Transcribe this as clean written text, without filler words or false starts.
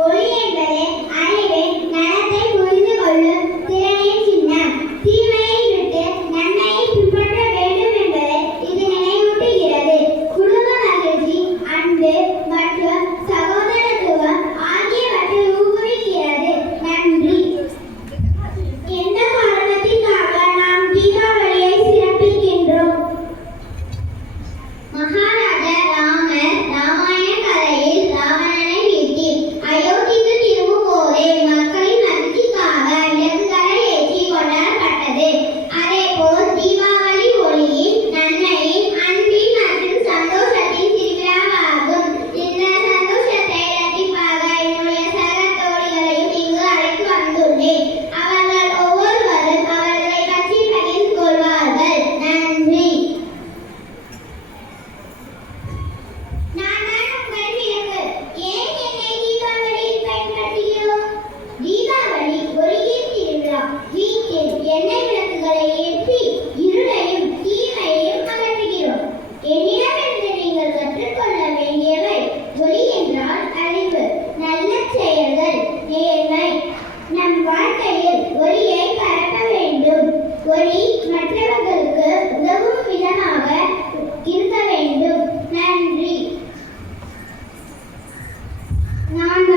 ஒளி என்பது அறிவின் நலத்தை புரிந்து கொள்ளும் திறனின் சின்னம். தீமையை விட்டு நன்மையை பின்பற்ற வேண்டும் என்பதை இது நினைவூட்டுகிறது. குடும்ப மகிழ்ச்சி, அன்பு மற்றும் சகோதரத்துவம் ஆகியவற்றை ஊக்குவிக்கிறது. நன்றி. எந்த காரணத்திற்காக நாம் தீபாவளியை சிறப்பிக்கின்றோம்? மகாராஜா ராமர் ராமாயண கதையில் ராவணனை வீழ்த்தி அயோத்திக்கு திரும்பும் போதே மக்களின் மகிழ்ச்சிக்காக விளக்குகளை ஏற்றி கொண்டாடப்பட்டது. அதேபோல் தீபாவளி ஒளியின், நன்மையின், அன்பின் மற்றும் சந்தோஷத்தின் திருவிழாவாகும். இந்த சந்தோஷத்தை இரட்டிப்பாக என்னுடைய சக தோழிகளையும் இங்கு அழைத்து வந்துள்ளேன். அவர்கள் ஒவ்வொருவரும் அவர்களை பற்றி பகிர்ந்து கொள்வார்கள். நன்றி. நான் உங்கள் விளக்கு. ஏன் என்னை தீபாவளியில் பயன்படுத்துகிறோம்? தீபாவளி ஒளியின் திருவிழா. வீட்டில் எண்ணெய் விளக்குகளை ஏற்றி இருளையும் தீமையையும் அகற்றுகிறோம். என்னிடமிருந்து நீங்கள் கற்றுக்கொள்ள வேண்டியவை: ஒளி என்றால் அறிவு, நல்ல செயல்கள், நேர்மை. நம் வாழ்க்கையில் ஒளியை பரப்ப வேண்டும். ஒளி மற்றவர்களுக்கு உதவும் விதமாக இருக்க வேண்டும். நன்றி. நான்